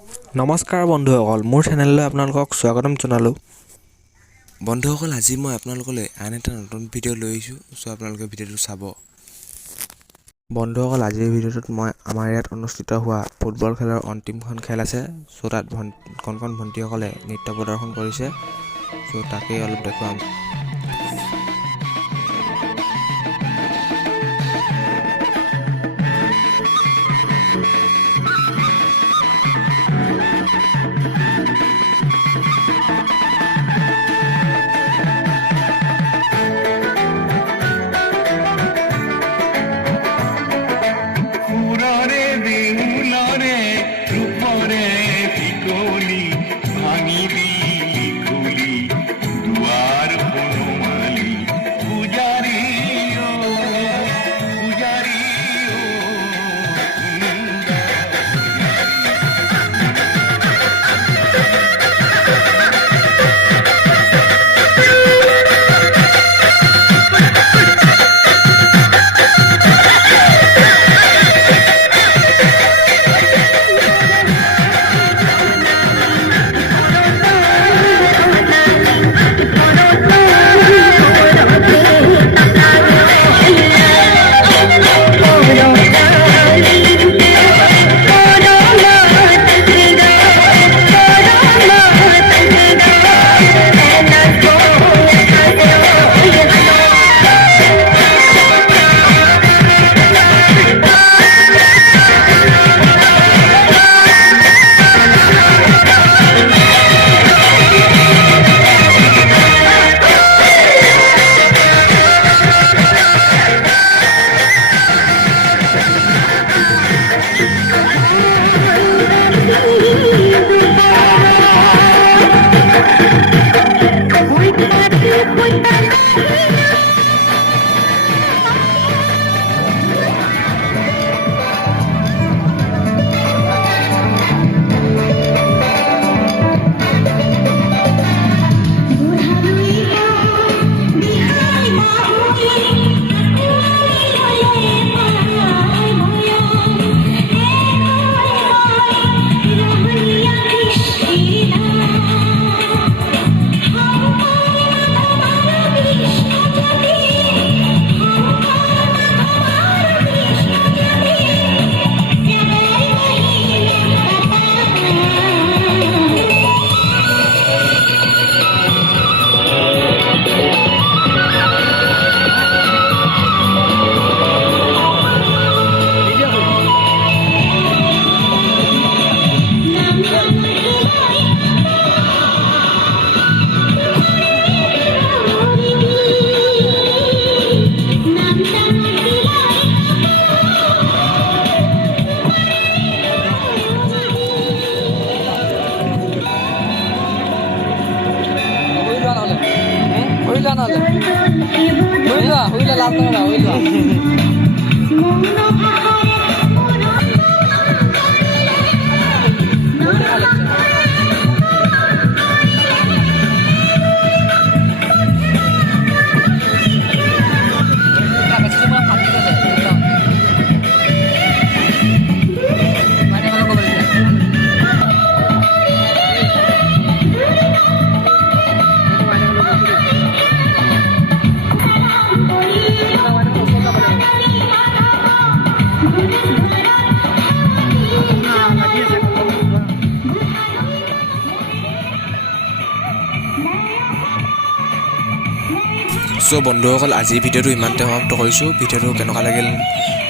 নমস্কাৰ বন্ধুসকল, মোৰ চেনেললৈ আপোনালোকক স্বাগতম জনালোঁ। বন্ধুসকল, আজি মই আপোনালোকলৈ আন এটা নতুন ভিডিঅ' লৈ আহিছোঁ, আপোনালোকে ভিডিঅ'টো চাব। বন্ধুসকল, আজিৰ ভিডিঅ'টোত মই আমাৰ ইয়াত অনুষ্ঠিত হোৱা ফুটবল খেলৰ অন্তিমখন খেল আছে, তাত কণ ভণ্টিসকলে নৃত্য প্ৰদৰ্শন কৰিছে, তাকেই অলপ দেখুৱাম। বন্ধুসকল, আজিৰ ভিডিঅ'টো ইমানতে সমাপ্ত কৰিছোঁ। ভিডিঅ'টো কেনেকুৱা লাগিল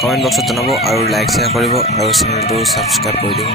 কমেণ্ট বক্সত জনাব আৰু লাইক শ্বেয়াৰ কৰিব আৰু চেনেলটো ছাবস্ক্ৰাইব কৰি দিব।